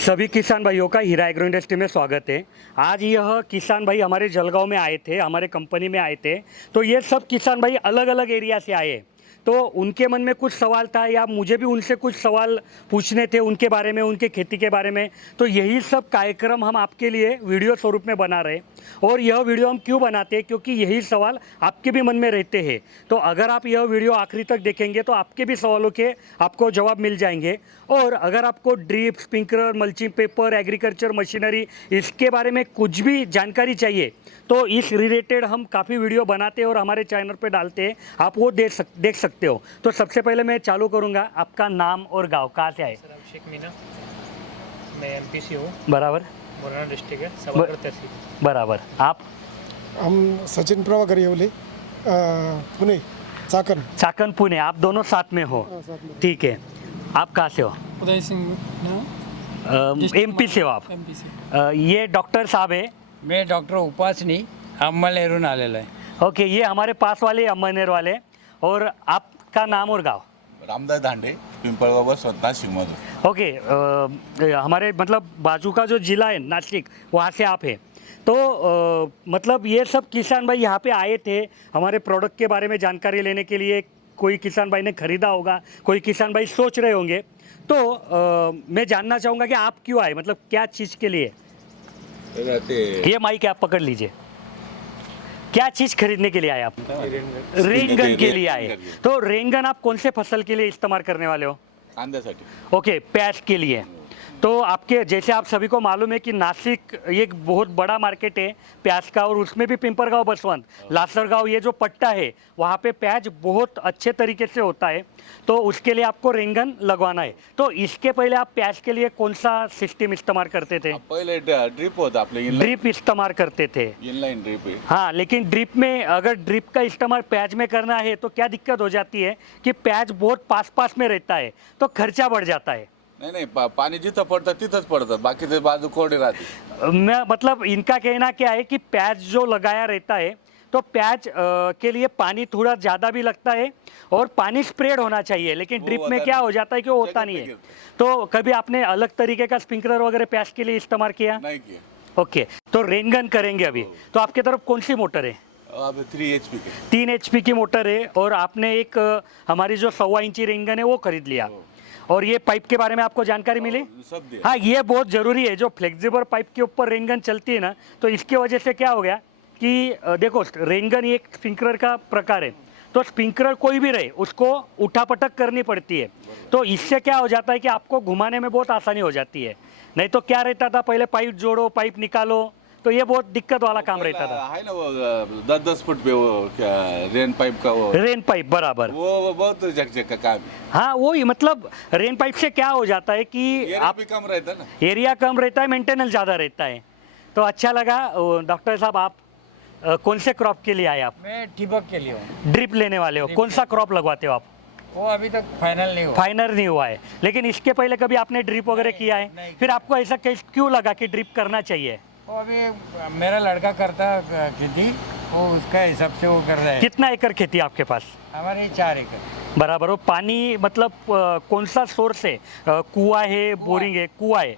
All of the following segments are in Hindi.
सभी किसान भाइयों का हीरा एग्रो इंडस्ट्री में स्वागत है। आज यह किसान भाई हमारे जलगांव में आए थे, हमारे कंपनी में आए थे। तो ये सब किसान भाई अलग अलग एरिया से आए, तो उनके मन में कुछ सवाल था या मुझे भी उनसे कुछ सवाल पूछने थे उनके बारे में, उनके खेती के बारे में। तो यही सब कार्यक्रम हम आपके लिए वीडियो स्वरूप में बना रहे। और यह वीडियो हम क्यों बनाते हैं, क्योंकि यही सवाल आपके भी मन में रहते हैं। तो अगर आप यह वीडियो आखिरी तक देखेंगे तो आपके भी सवालों के आपको जवाब मिल जाएंगे। और अगर आपको drip, sprinkler, mulching paper, agriculture machinery, इसके बारे में कुछ भी जानकारी चाहिए तो इस रिलेटेड हम काफ़ी वीडियो बनाते हैं और हमारे चैनल पे डालते हैं, आप वो देख सकते हो। तो सबसे पहले मैं चालू करूँगा, आपका नाम और गांव कहाँ से आए? सर अभिषेक मीना, मैं एमपी से हूँ। बराबर। मुरैना डिस्ट्रिक्ट है, सावरकर तहसील। बराबर। आप? हम सचिन प्रभाकर येवले, पुणे, चाकन पुणे। आप दोनों साथ में हो? साथ में। ठीक है। आप कहाँ से हो? उदय सिंह एमपी से हो आप? एमपी से। ये डॉक्टर साहब है। मैं डॉक्टर उपासनी अंमलेरून आलेलो आहे। ओके, ये हमारे पास वाले अमनेर वाले। और आपका नाम और गाँव? रामदास धांडे, पिंपळगाव बसवंत, नाशिक मधून। ओके, हमारे मतलब बाजू का जो जिला है नासिक, वहाँ से आप हैं। तो मतलब ये सब किसान भाई यहाँ पे आए थे हमारे प्रोडक्ट के बारे में जानकारी लेने के लिए। कोई किसान भाई ने खरीदा होगा, कोई किसान भाई सोच रहे होंगे। तो मैं जानना चाहूँगा कि आप क्यों आए, मतलब क्या चीज़ के लिए? ये माइक आप पकड़ लीजिए। क्या चीज़ खरीदने के लिए आए आप? रेनगन के लिए आए। तो रेनगन आप कौन से फसल के लिए इस्तेमाल करने वाले हो? कांद्यासाठी। ओके, प्याज के लिए। तो आपके जैसे आप सभी को मालूम है कि नासिक एक बहुत बड़ा मार्केट है प्याज का, और उसमें भी पिंपरगांव, बसवंत, लासरगांव, ये जो पट्टा है वहाँ पे प्याज बहुत अच्छे तरीके से होता है। तो उसके लिए आपको रेंगन लगवाना है। तो इसके पहले आप प्याज के लिए कौन सा सिस्टम इस्तेमाल करते थे? पहिले ड्रिप होता आपले, ड्रिप इस्तेमाल करते थे। इनलाइन ड्रिप है। हाँ, लेकिन ड्रिप में अगर ड्रिप का इस्तेमाल प्याज में करना है तो क्या दिक्कत हो जाती है कि प्याज बहुत पास में रहता है, तो खर्चा बढ़ जाता है। नाही पाणी जिथं पडतं तिथंच पडतं, बाकी ते बाजू कोरडे राहते। मैं मतलब इनका कहना क्या है कि प्याज जो लगाया रहता है तो प्याज के लिए पानी थोड़ा ज़्यादा भी लगता है और पानी स्प्रेड होना चाहिए, लेकिन ड्रिप में क्या हो जाता है कि वो होता नहीं है। तो कभी आपने अलग तरीके का स्प्रिंकलर वगैरह प्याज के लिए इस्तेमाल किया? नहीं किया। ओके, तो रेनगन करेंगे अभी। तो आपके तरफ कौन सी मोटर है? अब 3 HP के। 3 HP की मोटर है, और आपने एक हमारी जो 1.25 इंची रेनगन है वो खरीद लिया। और ये पाइप के बारे में आपको जानकारी मिली? सब दिया। हाँ, ये बहुत ज़रूरी है। जो फ्लेक्सिबल पाइप के ऊपर रेनगन चलती है ना, तो इसके वजह से क्या हो गया कि देखो, रेनगन एक स्प्रिंकलर का प्रकार है। तो स्प्रिंकलर कोई भी रहे उसको उठापटक करनी पड़ती है। तो इससे क्या हो जाता है कि आपको घुमाने में बहुत आसानी हो जाती है। नहीं तो क्या रहता था, पहले पाइप जोड़ो, पाइप निकालो, तो ये बहुत दिक्कत वाला काम रहता था। है ना वो 10-10 फुट पे वो क्या रेन पाइप का वो रेन पाइप, बराबर। वो बहुत झकझक का काम है। हाँ, वही मतलब रेन पाइप से क्या हो जाता है कि एरिया भी कम रहता है ना। एरिया कम रहता है, मेंटेनेंस ज़्यादा रहता है। तो अच्छा लगा। डॉक्टर साहब, आप कौन से क्रॉप के लिए आए आप? मैं ठिबक के लिए हूँ। ड्रिप लेने वाले हो? कौन सा क्रॉप लगवाते हो आप? वो अभी तक फाइनल नहीं हुआ। फाइनल नहीं हुआ है, लेकिन इसके पहले कभी आपने ड्रिप वगैरह किया है? नहीं। फिर आपको ऐसा क्यों लगा कि ड्रिप करना चाहिए? वो अभी मेरा लड़का करता है खेती, वो उसका हिसाब से वो कर रहा है। कितना एकड़ खेती है आपके पास? हमारे 4 एकड़। बराबर। वो पानी मतलब कौन सा सोर्स है? कुआं है, बोरिंग है? कुआं है,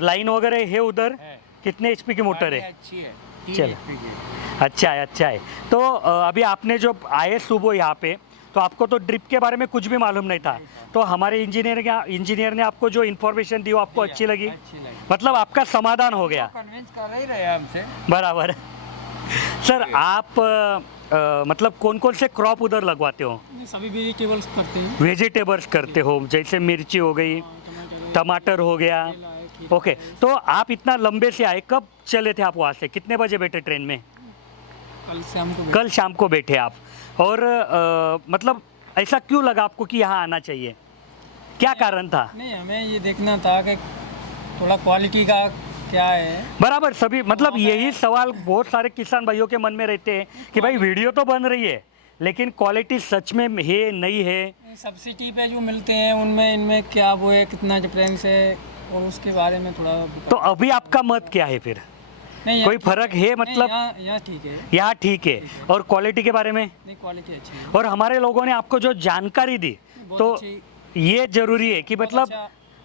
लाइन वगैरह है उधर? है। कितने HP की मोटर है? अच्छी है, 3 चलो। HP की। अच्छा है, अच्छा है। तो अभी आपने जो आए सुबह यहाँ पे, तो आपको तो ड्रिप के बारे में कुछ भी मालूम नहीं था। तो हमारे इंजीनियर ने आपको जो इन्फॉर्मेशन दी वो आपको अच्छी लगी? अच्छी लगी। मतलब आपका समाधान हो गया? कन्विंस कर ही रहे हैं हमसे। बराबर। सर, आप मतलब कौन कौन से क्रॉप उधर लगवाते हो? सभी वेजिटेबल्स करते हैं। वेजिटेबल्स करते हो, जैसे मिर्ची हो गई, टमाटर हो गया। ओके, तो आप इतना लंबे से आए, कब चले थे आप वहाँ से? कितने बजे बैठे ट्रेन में? कल शाम को बैठे आप। और मतलब ऐसा क्यों लगा आपको कि यहाँ आना चाहिए? क्या कारण था? नहीं, हमें ये देखना था कि थोड़ा क्वालिटी का क्या है। बराबर। सभी मतलब यही सवाल बहुत सारे किसान भाइयों के मन में रहते हैं कि भाई वीडियो तो बन रही है, लेकिन क्वालिटी सच में है नहीं है? सब्सिडी पे जो मिलते हैं उनमें इनमें क्या वो है, कितना डिफरेंस है, और उसके बारे में थोड़ा तो अभी आपका मत क्या है फिर? नहीं, कोई फर्क है मतलब? यहाँ ठीक है। यहाँ ठीक है। और क्वालिटी के बारे में? नहीं, क्वालिटी अच्छी है। और हमारे लोगों ने आपको जो जानकारी दी, बहुत तो अच्छी। ये जरूरी है कि मतलब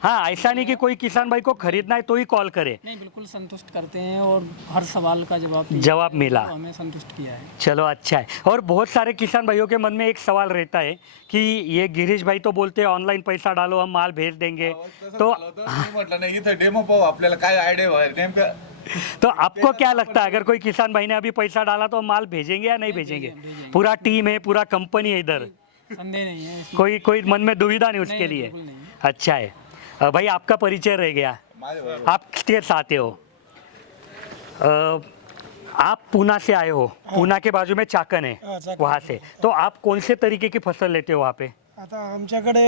हाँ, ऐसा नहीं कि कोई किसान भाई को खरीदना है तो ही कॉल करे। नहीं, बिल्कुल संतुष्ट करते हैं और हर सवाल का जवाब मिला। तो हमें संतुष्ट किया है। चलो अच्छा है। और बहुत सारे किसान भाइयों के मन में एक सवाल रहता है कि ये गिरीश भाई तो बोलते हैं ऑनलाइन पैसा डालो हम माल भेज देंगे, तो म्हटलं नाही इथं डेमो पाहू आपल्याला काय आयडिया नेमकं तो आपको क्या लगता है अगर कोई किसान भाई ने अभी पैसा डाला तो हम माल भेजेंगे या नहीं भेजेंगे? पूरा टीम है, पूरा कंपनी है इधर, संदेह नहीं है इसमें। कोई कोई मन में दुविधा नहीं उसके नहीं, लिए? बिल्कुल नहीं। अच्छा है। भाई आपका परिचय रह गया, आप किसके साथ हो? आप पूना से आए हो, पूना के बाजू में चाकन है, हाँ, चाकण। वहाँ से। तो आप कौन से तरीके की फसल लेते हो वहाँ पे? आता आमच्याकडे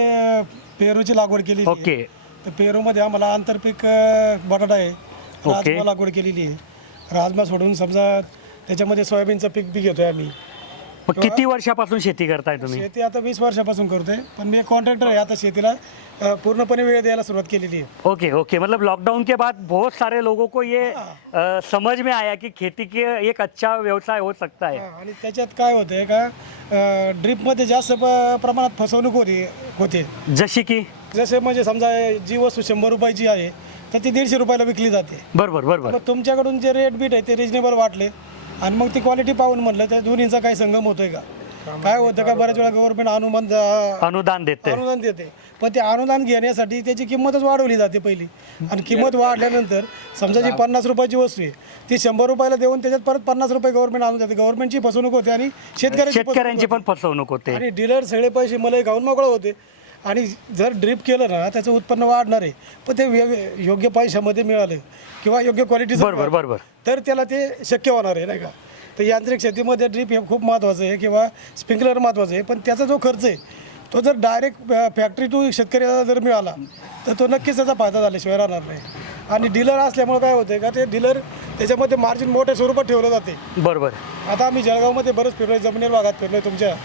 पेरूची लागवड केलेली आहे. ओके तर पेरूमध्ये आम्हाला आंतरपीक बटाटा आहे, राजमा लागवड केलेली आहे. राजमा सोडून समजा त्याच्यामध्ये सोयाबीनचं पीक बी घेतोय आम्ही. मग किती वर्षापासून शेती करताय तुम्ही? शेती आता 20 वर्षापासून करतोय, पण मी कॉन्ट्रॅक्टर आहे. आता शेतीला पूर्णपणे वेळ द्यायला सुरुवात केलेली आहे. ओके ओके, मतलब लॉकडाउन के बाद बहुत सारे लोगों को ये समझ में आया कि खेती के एक अच्छा व्यवसाय हो सकता है। आणि त्याच्यात काय होतंय का ड्रीपमध्ये जास्त प्रमाणात फसवणूक होते. जशी की जसे म्हणजे समजा जी वस्तू 100 रुपयाची आहे तर ती 150 रुपयाला विकली जाते. बरोबर बरोबर. मग तुमच्याकडून जे रेट बीट आहे ते रिजनेबल वाटले आणि मग ती क्वालिटी पाहून म्हणलं त्या दोन्हींचा काही संगम होतोय का? काय होतं का बऱ्याच वेळा गव्हर्नमेंट अनुदान देते. अनुदान देते, पण ते अनुदान घेण्यासाठी त्याची किंमतच वाढवली जाते पहिली. आणि किंमत वाढल्यानंतर समजा जी 50 रुपयाची वस्तू आहे ती 100 रुपयाला देऊन त्याच्यात परत 50 रुपये गव्हर्नमेंट आणून जाते. गव्हर्नमेंटची फसवणूक होते आणि शेतकऱ्यांची पण फसवणूक होते. आणि डीलर सगळे पैसे मला खाऊन मोकळं होते. आणि जर ड्रीप केलं ना त्याचं उत्पन्न वाढणार आहे, पण ते योग्य पैशामध्ये मिळालं किंवा योग्य क्वालिटीचं बरोबर बरोबर. तर त्याला ते शक्य होणार आहे नाही का. तर यांत्रिक शेतीमध्ये ड्रीप हे खूप महत्त्वाचं आहे किंवा स्प्रिंकलर महत्त्वाचं आहे, पण त्याचा जो खर्च आहे तो जर डायरेक्ट फॅक्टरी टू शेतकऱ्याला जर मिळाला तर तो नक्कीच त्याचा फायदा झाल्याशिवाय राहणार नाही. आणि डीलर असल्यामुळे काय होतं का ते डीलर त्याच्यामध्ये मार्जिन मोठ्या स्वरूपात ठेवलं जाते. बरोबर. आता आम्ही जळगावमध्ये बरंच फिरलोय, जमनेर भागात फिरलोय तुमच्या,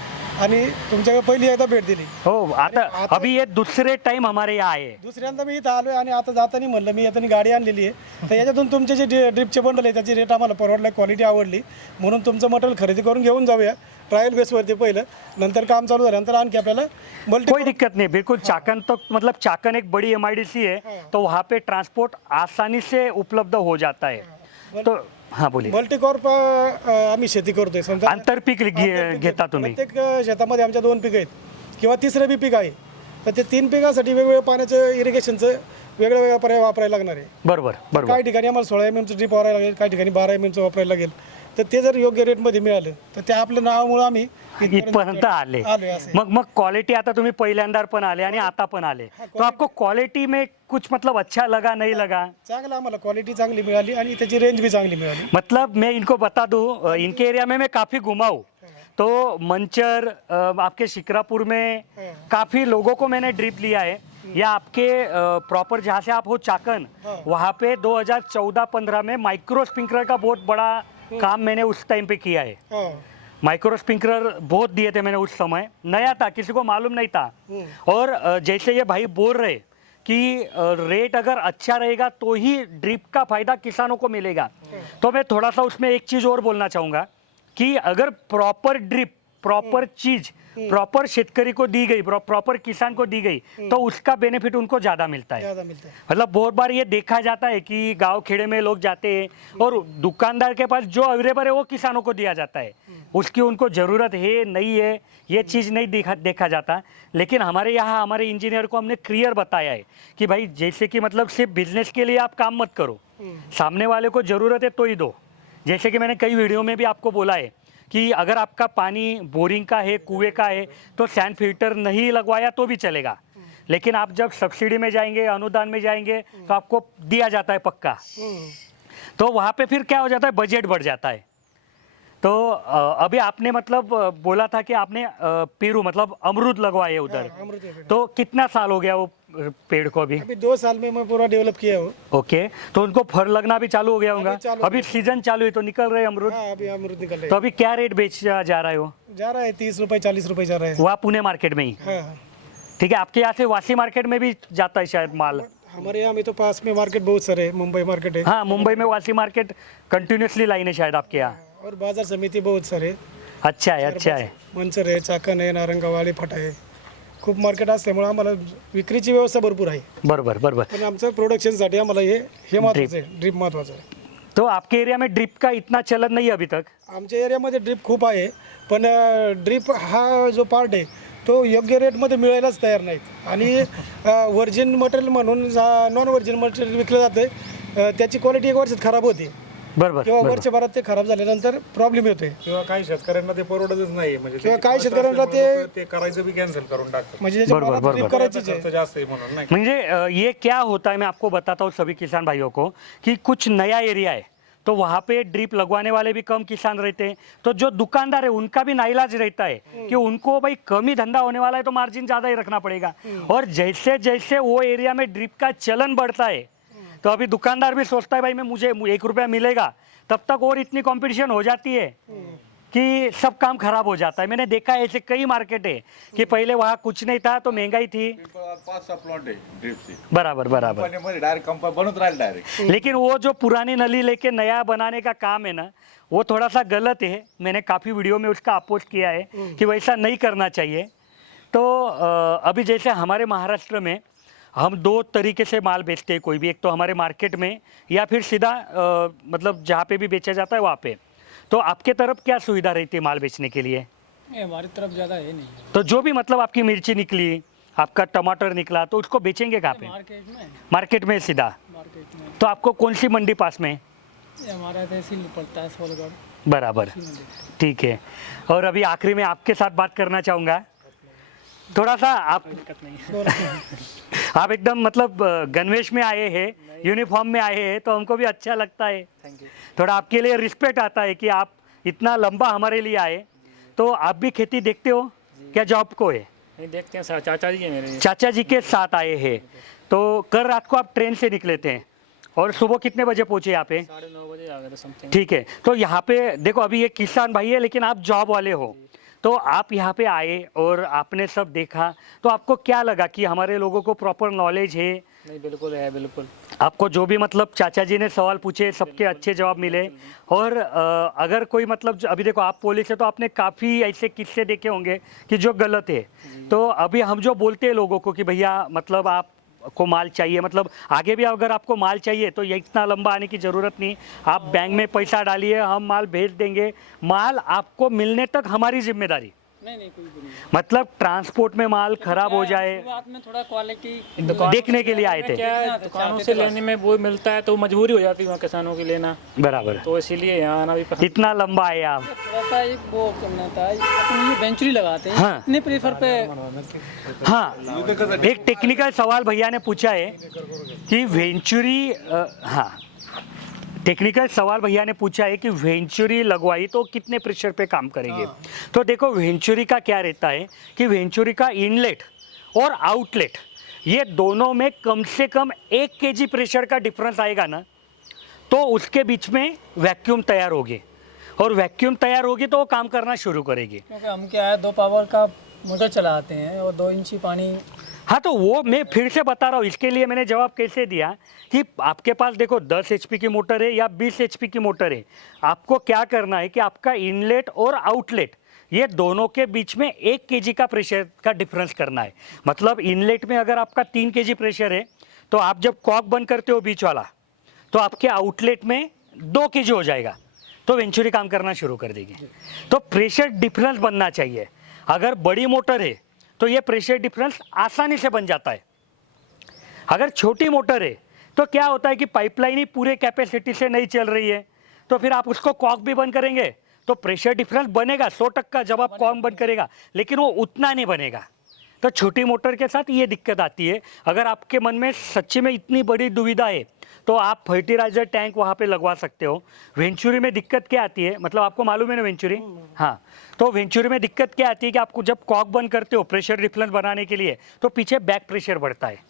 आणि तुमच्याकडे पहिली एकदा भेट दिली. हो, आता अभी ये दूसरे टाइम हमारे यहाँ आए. दुसऱ्यांदा मी इथं आलोय आणि आता जाताना म्हणलं मी येताना गाडी आणलेली आहे, तर याच्यातून तुमचे जे ड्रिपचे बंडल आहे त्याची रेट आम्हाला परवडला, क्वालिटी आवडली, म्हणून तुमचं मटेरियल खरेदी करून घेऊन जाऊया ट्रायल बेसवरती पहिलं, नंतर काम चालू झाल्यानंतर आणखी आपल्याला कोई दिक्कत नहीं, बिल्कुल. चाकन तो मतलब चाकन एक बड़ी MIDC है, तो वहाँ पे ट्रांसपोर्ट आसानी से उपलब्ध हो जाता है. तो हाँ बोलिए. मल्टीकॉर्प आम्ही शेती करतोय. समजा आंतरपीक घेता तुम्ही. प्रत्येक शेतामध्ये आमच्या 2 पिकं आहेत किंवा तिसरं बी पीक आहे, तर ते 3 पिकासाठी वेगवेगळ्या पाण्याचं इरिगेशनचं वेगवेगळ्या पर्याय वापरायला लागणार आहे. बरोबर बरोबर. काही ठिकाणी आम्हाला 16 mm ड्रीप वापरायला लागेल, काही ठिकाणी 12 mm वापरायला लागेल. तर ते जर योग्य रेटमध्ये मिळालं तर ते आपल्या नावामुळे आम्ही इथपर्यंत आले. मग क्वालिटी आता तुम्ही पहिल्यांदा पण आले आणि आता पण आले, तो आपको क्वालिटी में कुछ मतलब अच्छा लगा नहीं लगा? चांगलं, आम्हाला क्वालिटी चांगली मिळाली आणि त्याची रेंज भी चांगली मिळाली. मतलब मैं इनको बता दूं, इनके एरिया में मैं काफ़ी घुमा हूँ, तो मंचर आपके शिक्रापुर में काफ़ी लोगों को मैंने ड्रिप लिया है, या आपके प्रॉपर जहाँ से आप हो चाकन, वहाँ पे 2014-15 में माइक्रो स्प्रिंकलर का बहुत बड़ा काम मैंने उस टाइम पे किया है. हां. माइक्रो स्प्रिंकलर बहुत दिए थे मैंने उस समय, नया था, किसी को मालूम नहीं था. और जैसे ये भाई बोल रहे कि रेट अगर अच्छा रहेगा तो ही ड्रिप का फायदा किसानों को मिलेगा. तो मैं थोड़ा सा उसमें एक चीज़ और बोलना चाहूँगा कि अगर प्रॉपर ड्रिप, प्रॉपर चीज़ प्रॉपर शेतकरी को दी गई, प्रॉपर किसान को दी गई, तो उसका बेनिफिट उनको ज़्यादा मिलता है. ज़्यादा मिलता है. मतलब बहुत बार ये देखा जाता है कि गांव खेड़े में लोग जाते हैं और दुकानदार के पास जो अवेलेबल है वो किसानों को दिया जाता है, उसकी उनको ज़रूरत है नहीं है ये चीज़ नहीं देखा जाता. लेकिन हमारे यहाँ हमारे इंजीनियर को हमने क्लियर बताया है कि भाई जैसे कि मतलब सिर्फ बिजनेस के लिए आप काम मत करो, सामने वाले को ज़रूरत है तो ही दो. जैसे कि मैंने कई वीडियो में भी आपको बोला है कि अगर आपका पानी बोरिंग का है, कुएं का है, तो सैंड फिल्टर नहीं लगवाया तो भी चलेगा, लेकिन आप जब सब्सिडी में जाएंगे, अनुदान में जाएंगे, तो आपको दिया जाता है पक्का. तो वहाँ पे फिर क्या हो जाता है, बजट बढ़ जाता है. तो अभी आपने मतलब बोला था कि आपने पेरू मतलब अमरूद लगवाए उधर, अमरूद है. तो कितना साल हो गया वो पेड़ को अभी? अभी 2 साल में मैं पूरा डेवलप किया हूँ. ओके, तो उनको फल लगना भी चालू हो गया होगा. अभी चालू अभी सीजन चालू है तो निकल रहे अमरूद. हाँ, अभी अमरूद निकल रहे तो अभी क्या रेट बेचा जा रहा है वो? जा रहा है 30 रुपये 40 रुपये जा रहा है. वहाँ पुणे मार्केट में ही? हाँ. ठीक है. आपके यहाँ से वासी मार्केट में भी जाता है शायद माल? हमारे यहाँ में तो पास में मार्केट बहुत सारे है, मुंबई मार्केट है. हाँ, मुंबई में वासी मार्केट कंटिन्यूसली लाइन है शायद आपके यहाँ. और बाजार समिति बहुत सारे. अच्छा है, अच्छा है. मंचर है, चाकन है, नारंगावाड़ी फटा है. खूप मार्केट असल्यामुळे आम्हाला विक्रीची व्यवस्था भरपूर आहे. बरोबर बरोबर. पण आमचं प्रोडक्शनसाठी आम्हाला हे महत्त्वाचं आहे, ड्रीप महत्त्वाचं आहे. तो आपके एरिया में ड्रिप का इतना चलन नहीं है अभी तक? आमच्या एरियामध्ये ड्रीप खूप आहे, पण ड्रीप हा जो पार्ट आहे तो योग्य रेटमध्ये मिळायलाच तयार नाहीत. आणि व्हर्जिन मटेरियल म्हणून नॉन व्हर्जिन मटेरियल विकलं जातं, त्याची क्वालिटी 1 वर्षात खराब होते बरोबर किंवा बरोबर. वर्षभरात ते खराब झाल्यानंतर प्रॉब्लेम येतोय. किंवा काही शेतकऱ्यांना ते परवडतच नाही, म्हणजे किंवा त्याची काही cost शेतकऱ्यांना असल्यामुळे लोकं ते करायचं बी कॅन्सल करून टाकतात. म्हणजे ज्याच्या बरोबर, मालात बरोबर. ड्रीप करायचीच आहे. खर्च जास्त आहे म्हणून नाही. म्हणजे ये क्या होता है, मैं आपको बताता हूँ सभी किसान भाइयों को कि कुछ नया एरिया है तो वहाँ पे ड्रिप लगवाने वाले भी कम किसान रहते हैं, तो जो दुकानदार है उनका भी नाइलाज रहता है कि उनको भाई कम ही धंधा होने वाला है तो मार्जिन ज़्यादा ही रखना पड़ेगा. और जैसे जैसे वो एरिया में ड्रिप का चलन बढ़ता है तो अभी दुकानदार भी सोचता है भाई मुझे 1 रुपया मिलेगा, तब तक और इतनी कंपटीशन हो जाती है कि सब काम खराब हो जाता है. मैंने देखा है ऐसे कई मार्केट है कि पहले वहाँ कुछ नहीं था तो महंगाई थी. 5-6 प्लॉट आहे ड्रिपची बराबर बराबर. कंपनीमध्ये डायरेक्ट कंपनी बनवत राहील डायरेक्ट. लेकिन वो जो पुरानी नली लेके नया बनाने का काम है ना, वो थोड़ा सा गलत है. मैंने काफ़ी वीडियो में उसका अपोज किया है कि वैसा नहीं करना चाहिए. तो अभी जैसे हमारे महाराष्ट्र में हम 2 तरीके से माल बेचते हैं कोई भी, एक तो हमारे मार्केट में या फिर सीधा मतलब जहाँ पे भी बेचा जाता है वहाँ पे. तो आपके तरफ क्या सुविधा रहती है माल बेचने के लिए? ये हमारी तरफ ज़्यादा है नहीं, तो जो भी मतलब आपकी मिर्ची निकली, आपका टमाटर निकला, तो उसको बेचेंगे कहाँ पे? मार्केट में सीधा. मार्केट में तो आपको कौन सी मंडी पास में? ये हमारा तहसील पड़ता है सोलगढ़. बराबर, ठीक है. और अभी आखिरी में आपके साथ बात करना चाहूँगा. थोड़ा सा आप एकदम मतलब गणवेश में आए हैं, यूनिफॉर्म में आए हैं, तो हमको भी अच्छा लगता है. थोड़ा आपके लिए रिस्पेक्ट आता है कि आप इतना लंबा हमारे लिए आए. तो आप भी खेती देखते हो क्या, जॉब को है? नहीं देखते हैं, चाचा जी है मेरे. चाचा जी के साथ आए हैं. तो कल रात को आप ट्रेन से निकले थे और सुबह कितने बजे पहुंचे यहाँ पे? 9:30 बजे आ गए थे समथिंग. ठीक है. तो यहाँ पे देखो अभी ये किसान भाई है लेकिन आप जॉब वाले हो, तो आप यहाँ पे आए और आपने सब देखा, तो आपको क्या लगा कि हमारे लोगों को प्रॉपर नॉलेज है? नहीं बिल्कुल है, बिल्कुल. आपको जो भी मतलब चाचा जी ने सवाल पूछे सबके अच्छे जवाब मिले. और अगर कोई मतलब अभी देखो आप पुलिस है तो आपने काफ़ी ऐसे किस्से देखे होंगे कि जो गलत है. तो अभी हम जो बोलते हैं लोगों को कि भैया मतलब आप को माल चाहिए, मतलब आगे भी अगर आपको माल चाहिए तो ये इतना लंबा आने की ज़रूरत नहीं. आप बैंक में पैसा डालिए, हम माल भेज देंगे. माल आपको मिलने तक हमारी जिम्मेदारी. नहीं कोई भी नहीं. मतलब ट्रांसपोर्ट में माल खराब हो जाए शुरुआत में थोड़ा क्वालिटी देखने के लिए आए थे. क्या है, दुकानों से लेने में वो मिलता है तो मजबूरी हो जाती है वहाँ किसानों की लेना, बराबर. तो इसीलिए यहाँ आना भी पसंद. इतना लंबा आए आप. थोड़ा सा एक वो करना था, अपन ये वेंचुरी लगाते हैं. हाँ. इतने प्रेफर पे हाँ, एक टेक्निकल सवाल भैया ने पूछा है कि वेंचुरी, हाँ टेक्निकल सवाल भैया ने पूछा है कि वेंचुरी लगवाई तो कितने प्रेशर पे काम करेंगे. तो देखो वेंचुरी का क्या रहता है कि वेंचुरी का इनलेट और आउटलेट ये दोनों में कम से कम 1 kg प्रेशर का डिफरेंस आएगा ना, तो उसके बीच में वैक्यूम तैयार होगी और वैक्यूम तैयार होगी तो वो काम करना शुरू करेगी. क्योंकि हम क्या है 2 पावर का मोटर चलाते हैं और 2 इंची पानी. हाँ, तो वो मैं फिर से बता रहा हूँ. इसके लिए मैंने जवाब कैसे दिया कि आपके पास देखो 10 HP की मोटर है या 20 HP की मोटर है, आपको क्या करना है कि आपका इनलेट और आउटलेट ये दोनों के बीच में 1 kg का प्रेशर का डिफरेंस करना है. मतलब इनलेट में अगर आपका 3 kg प्रेशर है तो आप जब कॉक बंद करते हो बीच वाला, तो आपके आउटलेट में 2 kg हो जाएगा, तो वेंचुरी काम करना शुरू कर देगी. तो प्रेशर डिफरेंस बनना चाहिए. अगर बड़ी मोटर है तो ये प्रेशर डिफरेंस आसानी से बन जाता है. अगर छोटी मोटर है तो क्या होता है कि पाइपलाइन ही पूरे कैपेसिटी से नहीं चल रही है, तो फिर आप उसको कॉक भी बंद करेंगे तो प्रेशर डिफरेंस बनेगा 100% जब आप कॉक बंद करेगा, लेकिन वो उतना नहीं बनेगा. तो छोटी मोटर के साथ ये दिक्कत आती है. अगर आपके मन में सच्ची में इतनी बड़ी दुविधा है तो आप फर्टिलाइजर टैंक वहाँ पे लगवा सकते हो. वेंचुरी में दिक्कत क्या आती है, मतलब आपको मालूम है ना वेंचुरी? हाँ, तो वेंचुरी में दिक्कत क्या आती है कि आपको जब कॉक बंद करते हो प्रेशर डिफरेंस बनाने के लिए तो पीछे बैक प्रेशर बढ़ता है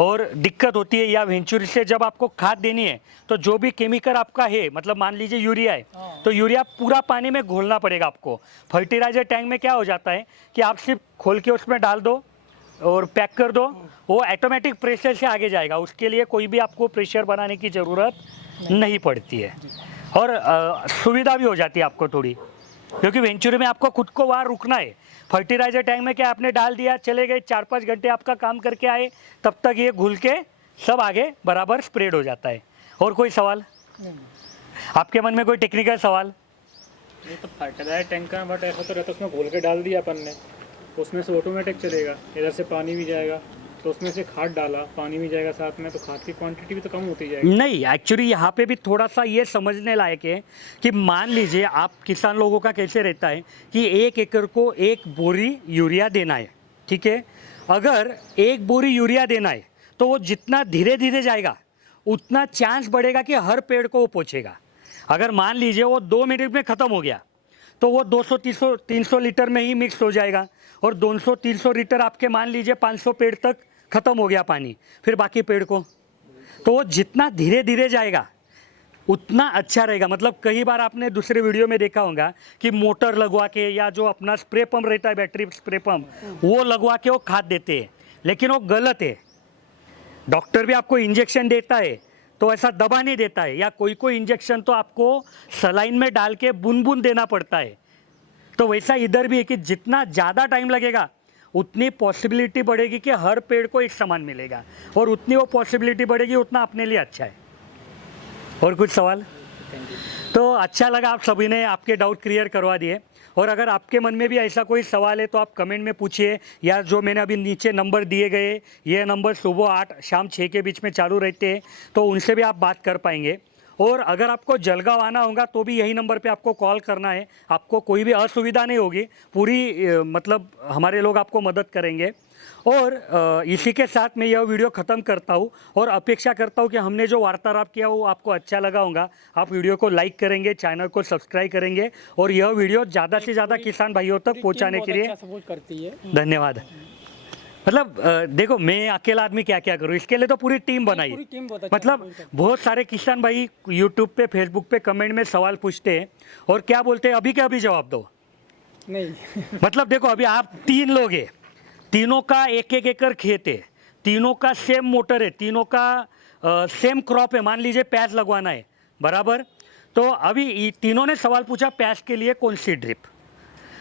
और दिक्कत होती है. या वेंचुरी से जब आपको खाद देनी है तो जो भी केमिकल आपका है, मतलब मान लीजिए यूरिया है, तो यूरिया पूरा पानी में घोलना पड़ेगा आपको. फर्टिलाइजर टैंक में क्या हो जाता है कि आप सिर्फ खोल के उसमें डाल दो और पैक कर दो, वो ऑटोमेटिक प्रेशर से आगे जाएगा. उसके लिए कोई भी आपको प्रेशर बनाने की ज़रूरत नहीं पड़ती है और सुविधा भी हो जाती है आपको थोड़ी. क्योंकि वेंचुरी में आपको खुद को वहाँ रुकना है। फर्टिलाइजर टैंक में क्या आपने डाल दिया, चले गए, 4-5 घंटे आपका काम करके आए, तब तक ये घुल के सब आगे बराबर स्प्रेड हो जाता है। और कोई सवाल आपके मन में, कोई टेक्निकल सवाल? ये तो फर्टिलाइजर टैंक का बट ऐसा तो रहता है, उसमें घोल के डाल दिया अपन ने, उसमें से ऑटोमेटिक चलेगा, इधर से पानी भी जाएगा, तो उसमें से खाद डाला, पानी भी जाएगा साथ में, तो खाद की क्वांटिटी भी तो कम होती जाएगी। नहीं, एक्चुअली यहाँ पे भी थोड़ा सा ये समझने लायक है कि मान लीजिए आप किसान लोगों का कैसे रहता है कि 1 एकड़ को 1 बोरी यूरिया देना है, ठीक है। अगर 1 बोरी यूरिया देना है तो वो जितना धीरे धीरे जाएगा उतना चांस बढ़ेगा कि हर पेड़ को वो पहुँचेगा। अगर मान लीजिए वो 2 मिनट में ख़त्म हो गया तो वो 200-300 लीटर में ही मिक्स हो जाएगा, और 200-300 लीटर आपके मान लीजिए 500 पेड़ तक ख़त्म हो गया पानी, फिर बाकी पेड़ को, तो वो जितना धीरे धीरे जाएगा उतना अच्छा रहेगा। मतलब कई बार आपने दूसरे वीडियो में देखा होगा कि मोटर लगवा के या जो अपना स्प्रे पंप रहता है, बैटरी स्प्रे पंप, वो लगवा के वो खाद देते हैं, लेकिन वो गलत है। डॉक्टर भी आपको इंजेक्शन देता है तो ऐसा दबा नहीं देता है, या कोई कोई इंजेक्शन तो आपको सलाइन में डाल के बूंद बूंद देना पड़ता है। तो वैसा इधर भी है कि जितना ज़्यादा टाइम लगेगा उतनी पॉसिबिलिटी बढ़ेगी कि हर पेड़ को एक समान मिलेगा, और उतनी वो पॉसिबिलिटी बढ़ेगी उतना अपने लिए अच्छा है। और कुछ सवाल? तो अच्छा लगा, आप सभी ने आपके डाउट क्लियर करवा दिए। और अगर आपके मन में भी ऐसा कोई सवाल है तो आप कमेंट में पूछिए, या जो मैंने अभी नीचे नंबर दिए गए, ये नंबर सुबह 8 शाम 6 के बीच में चालू रहते हैं, तो उनसे भी आप बात कर पाएंगे। और अगर आपको जलगांव आना होगा तो भी यही नंबर पे आपको कॉल करना है, आपको कोई भी असुविधा नहीं होगी, पूरी मतलब हमारे लोग आपको मदद करेंगे। और इसी के साथ मैं यह वीडियो ख़त्म करता हूँ, और अपेक्षा करता हूँ कि हमने जो वार्तालाप किया वो आपको अच्छा लगा होगा। आप वीडियो को लाइक करेंगे, चैनल को सब्सक्राइब करेंगे, और यह वीडियो ज़्यादा से ज़्यादा किसान भाइयों तक पहुँचाने के लिए सपोर्ट करती है। धन्यवाद। मतलब देखो, मैं अकेला आदमी क्या क्या करूँ, इसके लिए तो पूरी टीम बनाई पूरी है। टीम बहुत अच्छा मतलब बहुत सारे किसान भाई यूट्यूब पे, फेसबुक पे कमेंट में सवाल पूछते हैं और क्या बोलते हैं, अभी के अभी जवाब दो। नहीं मतलब देखो, अभी आप 3 लोग हैं, तीनों का 1-1 एकड़ खेत है, तीनों का सेम मोटर है, तीनों का सेम क्रॉप है, मान लीजिए प्याज लगवाना है, बराबर। तो अभी तीनों ने सवाल पूछा प्याज के लिए कौन सी ड्रिप,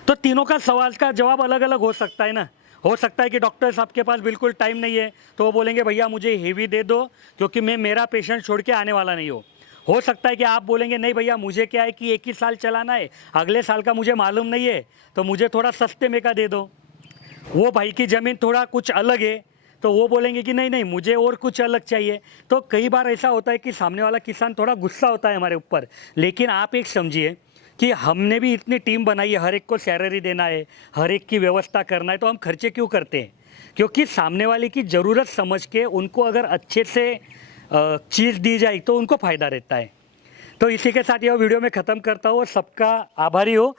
तो तीनों का सवाल का जवाब अलग अलग हो सकता है ना। हो सकता है कि डॉक्टर साहब के पास बिल्कुल टाइम नहीं है तो वो बोलेंगे भैया मुझे हेवी दे दो, क्योंकि मैं मेरा पेशेंट छोड़ के आने वाला नहीं हो सकता है कि आप बोलेंगे नहीं भैया मुझे क्या है कि 1 ही साल चलाना है, अगले साल का मुझे मालूम नहीं है, तो मुझे थोड़ा सस्ते में का दे दो। वो भाई की ज़मीन थोड़ा कुछ अलग है तो वो बोलेंगे कि नहीं नहीं मुझे और कुछ अलग चाहिए। तो कई बार ऐसा होता है कि सामने वाला किसान थोड़ा गुस्सा होता है हमारे ऊपर, लेकिन आप एक समझिए कि हमने भी इतनी टीम बनाई है, हर एक को सैलरी देना है, हर एक की व्यवस्था करना है, तो हम खर्चे क्यों करते हैं? क्योंकि सामने वाले की ज़रूरत समझ के उनको अगर अच्छे से चीज़ दी जाए तो उनको फ़ायदा रहता है। तो इसी के साथ यह वीडियो में ख़त्म करता हूँ, और सबका आभारी हो